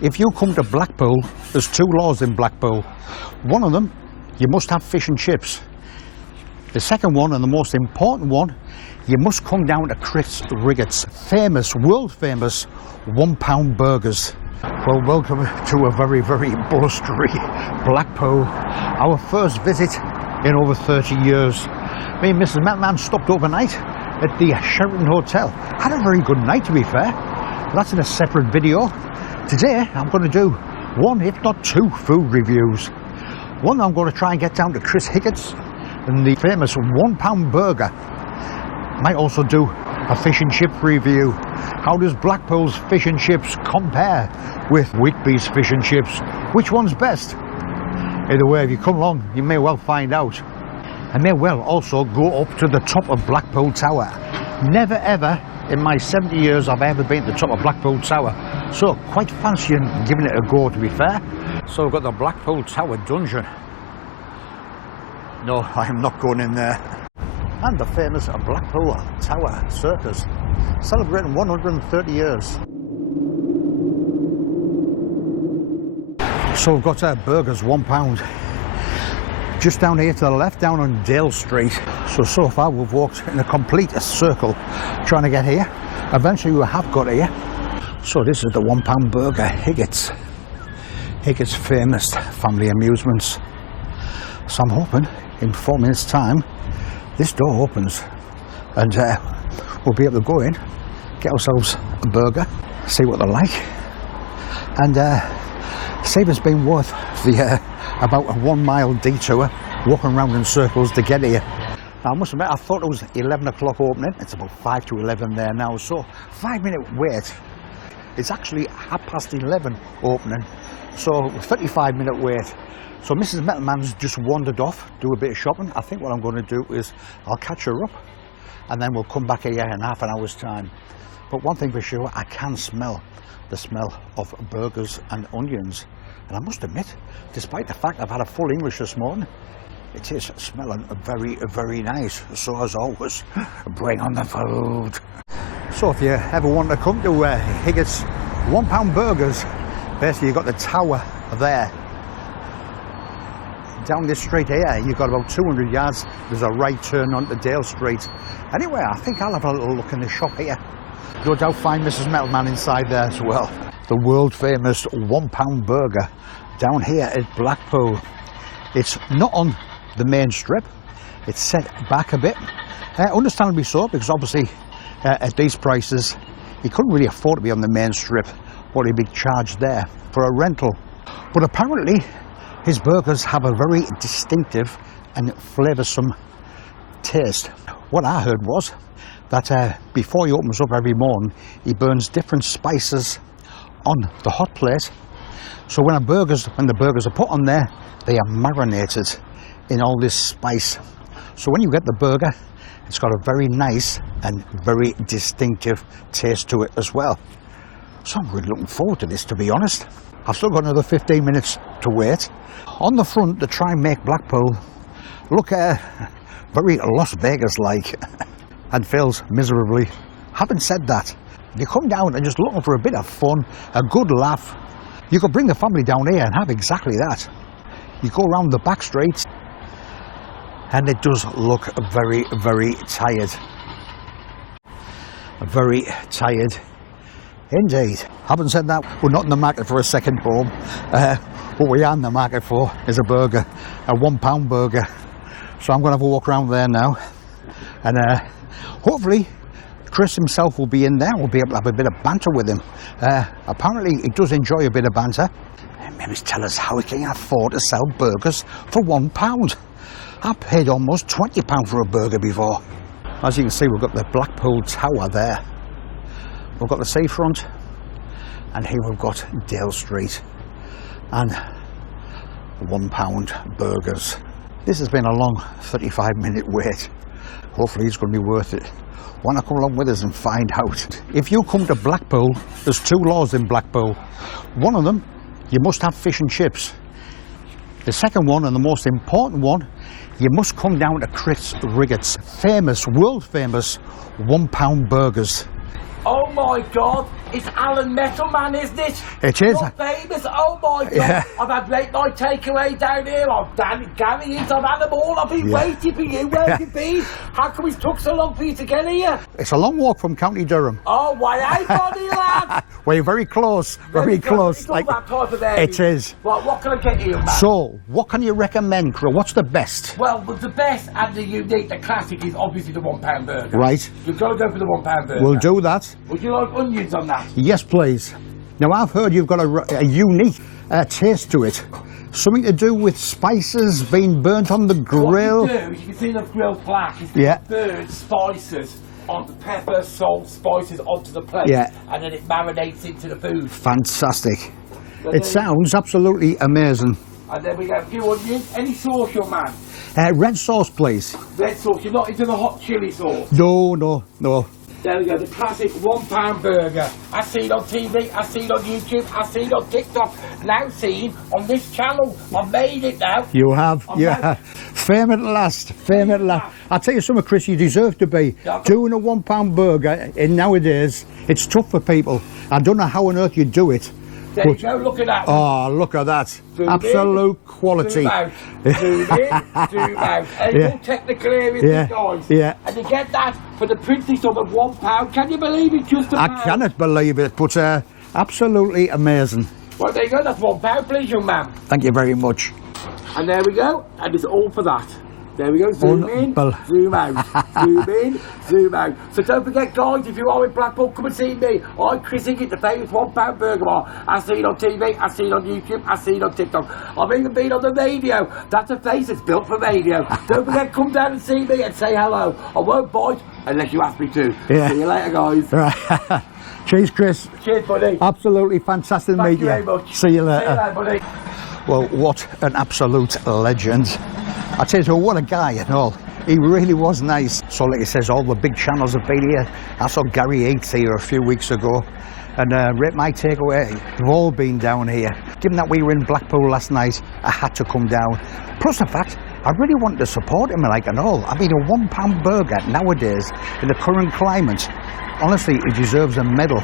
If you come to Blackpool, there's two laws in Blackpool. One of them, you must have fish and chips. The second one, and the most important one, you must come down to Chris Higgitt's famous, world famous £1 burgers. Well, welcome to a very, very blustery Blackpool. Our first visit in over 30 years. Me and Mrs. METALMAN stopped overnight at the Sheraton Hotel. Had a very good night, to be fair. That's in a separate video. Today, I'm going to do one, if not two, food reviews. One, I'm going to try and get down to Chris Higgitt's and the famous £1 burger. Might also do a fish and chip review. How does Blackpool's fish and chips compare with Whitby's fish and chips? Which one's best? Either way, if you come along, you may well find out. I may well also go up to the top of Blackpool Tower. Never ever in my 70 years have I ever been to the top of Blackpool Tower. So quite fancying giving it a go, to be fair. So we've got the Blackpool Tower dungeon. No, I am not going in there. And the famous Blackpool Tower Circus, celebrating 130 years. So we've got burgers, £1. Just down here to the left, down on Dale Street. So far we've walked in a complete circle trying to get here. Eventually we have got here. So this is the £1 burger, Higgitt's. Higgitt's famous family amusements. So I'm hoping in 4 minutes time this door opens and we'll be able to go in, get ourselves a burger, see what they're like, and see if it's been worth the about a 1 mile detour, walking around in circles to get here. Now I must admit, I thought it was 11 o'clock opening. It's about 5 to 11 there now, so 5-minute wait. It's actually 11:30 opening, so 35-minute wait. So Mrs. METALMAN's just wandered off, do a bit of shopping. I think what I'm going to do is I'll catch her up and then we'll come back here in half an hour's time. But one thing for sure, I can smell the smell of burgers and onions. And I must admit, despite the fact I've had a full English this morning, it is smelling very, very nice. So as always, bring on the food. So if you ever want to come to Higgitt's £1 burgers, basically you've got the tower there. Down this street here, you've got about 200 yards, there's a right turn onto Dale Street. Anyway, I think I'll have a little look in the shop here. No doubt find Mrs. METALMAN inside there as well. The world famous £1 burger down here at Blackpool. It's not on the main strip, it's set back a bit. Understandably so, because obviously at these prices, you couldn't really afford to be on the main strip, what a big charge there for a rental. But apparently, his burgers have a very distinctive and flavoursome taste. What I heard was that before he opens up every morning, he burns different spices on the hot plate. So when the burgers are put on there, they are marinated in all this spice. So when you get the burger, it's got a very nice and very distinctive taste to it as well. So I'm really looking forward to this, to be honest. I've still got another 15 minutes to wait. On the front, to try and make Blackpool look very Las Vegas-like and fails miserably. Having said that, if you come down and just looking for a bit of fun, a good laugh, you could bring the family down here and have exactly that. You go around the back streets and it does look very, very tired. Very tired indeed. Having said that, we're not in the market for a second home. What we are in the market for is a burger, a £1 burger. So I'm going to have a walk around there now, and hopefully Chris himself will be in there. We'll be able to have a bit of banter with him. Apparently he does enjoy a bit of banter. Maybe tell us how he can afford to sell burgers for £1. I paid almost £20 for a burger before. As you can see, we've got the Blackpool Tower there. We've got the seafront, and here we've got Dale Street and £1 burgers. This has been a long 35-minute wait. Hopefully it's going to be worth it. Why not come along with us and find out? If you come to Blackpool, there's two laws in Blackpool. One of them, you must have fish and chips. The second one, and the most important one, you must come down to Chris Higgitt's famous, world famous £1 burgers. Oh my God, It's Alan METALMAN, isn't it? It is. You're famous. Oh my God. Yeah. I've had late night takeaway down here. I've done Gary is. I've had them all. I've been waiting for you. Where have you been? How come it took so long for you to get here? It's a long walk from County Durham. Oh, why, hey, buddy, lad? Well, you're very close. Very close. It's all that type of area. It is. Right, what can I get you, man? So, what can you recommend, Chris? What's the best? Well, the best and the unique, the classic is obviously the £1 burger. Right. You've got to go for the £1 burger. We'll do that. Would you like onions on that? Yes, please. Now, I've heard you've got a unique taste to it. Something to do with spices being burnt on the grill. What you do is you can see the grill plaque. Is burn spices onto pepper, salt, spices onto the plate. Yeah. And then it marinates into the food. Fantastic. So It sounds absolutely amazing. And then we get a few onions. Any sauce, young man? Red sauce, please. Red sauce. You're not into the hot chilli sauce? No, no, no. There we go, the classic £1 burger. I've seen on TV, I've seen on YouTube, I've seen on TikTok, now seen on this channel. I've made it now. You have, yeah. Fame at last, fame at last. I'll tell you something, Chris, you deserve to be. Doing a £1 burger in nowadays, it's tough for people. I don't know how on earth you do it. There you go, look at that. Oh, look at that. Zoom Absolute in, quality. Zoom out, zoom in, zoom out. And it's all technical areas, guys. Yeah. And you get that for the princely sum of £1. Can you believe it? Just a pound. I cannot believe it, but absolutely amazing. Well, there you go, that's £1, please, young man. Thank you very much. And there we go, and it's all for that. There we go, zoom in, zoom out, zoom in, zoom out. So don't forget, guys, if you are in Blackpool, come and see me. I'm Chris Higgitt, the famous £1 burger bar. I've seen on TV, I've seen on YouTube, I've seen on TikTok. I've even been on the radio. That's a face that's built for radio. Don't forget, come down and see me and say hello. I won't bite unless you ask me to. Yeah. See you later, guys. Right. Cheers, Chris. Cheers, buddy. Absolutely fantastic to meet you. Thank you very much. See you later. See you later, buddy. Well, what an absolute legend. I tell you what a guy and all. He really was nice. So like he says, all the big channels have been here. I saw Gary Yates here a few weeks ago. And Rate My Takeaway, they've all been down here. Given that we were in Blackpool last night, I had to come down. Plus the fact, I really wanted to support him like and all. I mean, a £1 burger nowadays, in the current climate, honestly, he deserves a medal.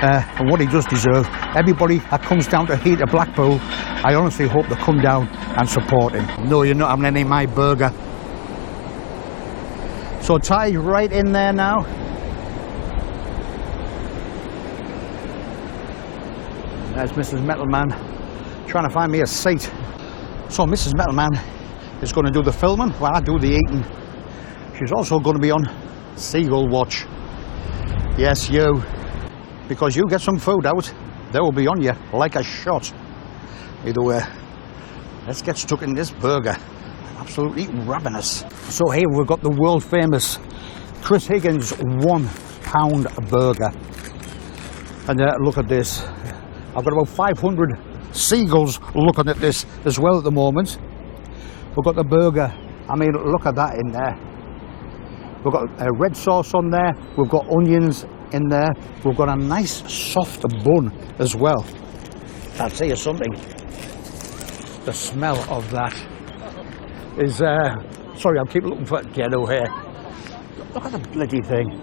And what he does deserve, everybody that comes down to heat at Blackpool, I honestly hope they come down and support him. No, you're not having any of my burger. So Ty's right in there now. There's Mrs. Metalman trying to find me a seat. So Mrs. Metalman is going to do the filming while I do the eating. She's also going to be on Seagull Watch. Yes, you. Because you get some food out, they will be on you like a shot. Either way, let's get stuck in this burger. Absolutely ravenous. So here we've got the world famous Chris Higgitt's £1 burger. And look at this. I've got about 500 seagulls looking at this as well at the moment. We've got the burger. I mean, look at that in there. We've got red sauce on there. We've got onions in there. We've got a nice soft bun as well. I'll tell you something. The smell of that is, sorry, I'll keep looking for ghetto here. Look at the bloody thing.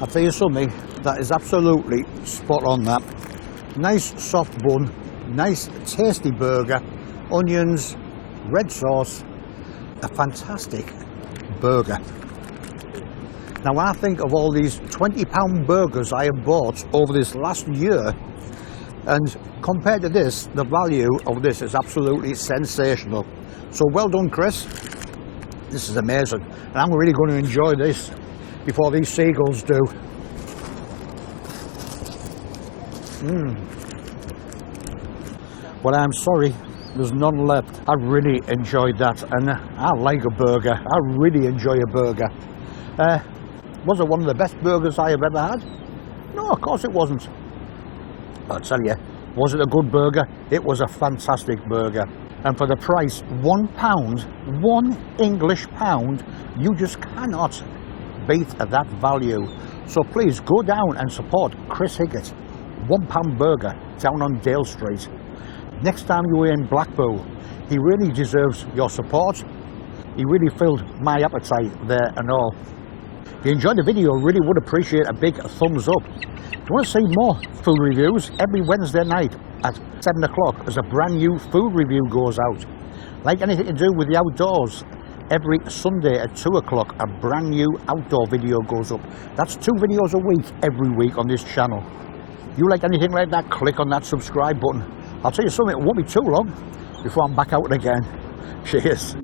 I'll tell you something, that is absolutely spot on that. Nice soft bun, nice tasty burger, onions, red sauce, a fantastic burger. Now when I think of all these £20 burgers I have bought over this last year, and compared to this, the value of this is absolutely sensational. So well done, Chris. This is amazing. And I'm really going to enjoy this before these seagulls do. Well, I'm sorry, there's none left. I really enjoyed that, and I like a burger. I really enjoy a burger. Was it one of the best burgers I have ever had? No, of course it wasn't. I'll tell you, was it a good burger? It was a fantastic burger. And for the price, £1, 1 English pound, you just cannot beat that value. So please go down and support Chris Higgitt. £1 burger down on Dale Street. Next time you're in Blackpool, he really deserves your support. He really filled my appetite there and all. If you enjoyed the video, I really would appreciate a big thumbs up. If you want to see more food reviews, every Wednesday night at 7 o'clock as a brand new food review goes out. Like anything to do with the outdoors, every Sunday at 2 o'clock a brand new outdoor video goes up. That's 2 videos a week every week on this channel. If you like anything like that, click on that subscribe button. I'll tell you something, it won't be too long before I'm back out again. Cheers.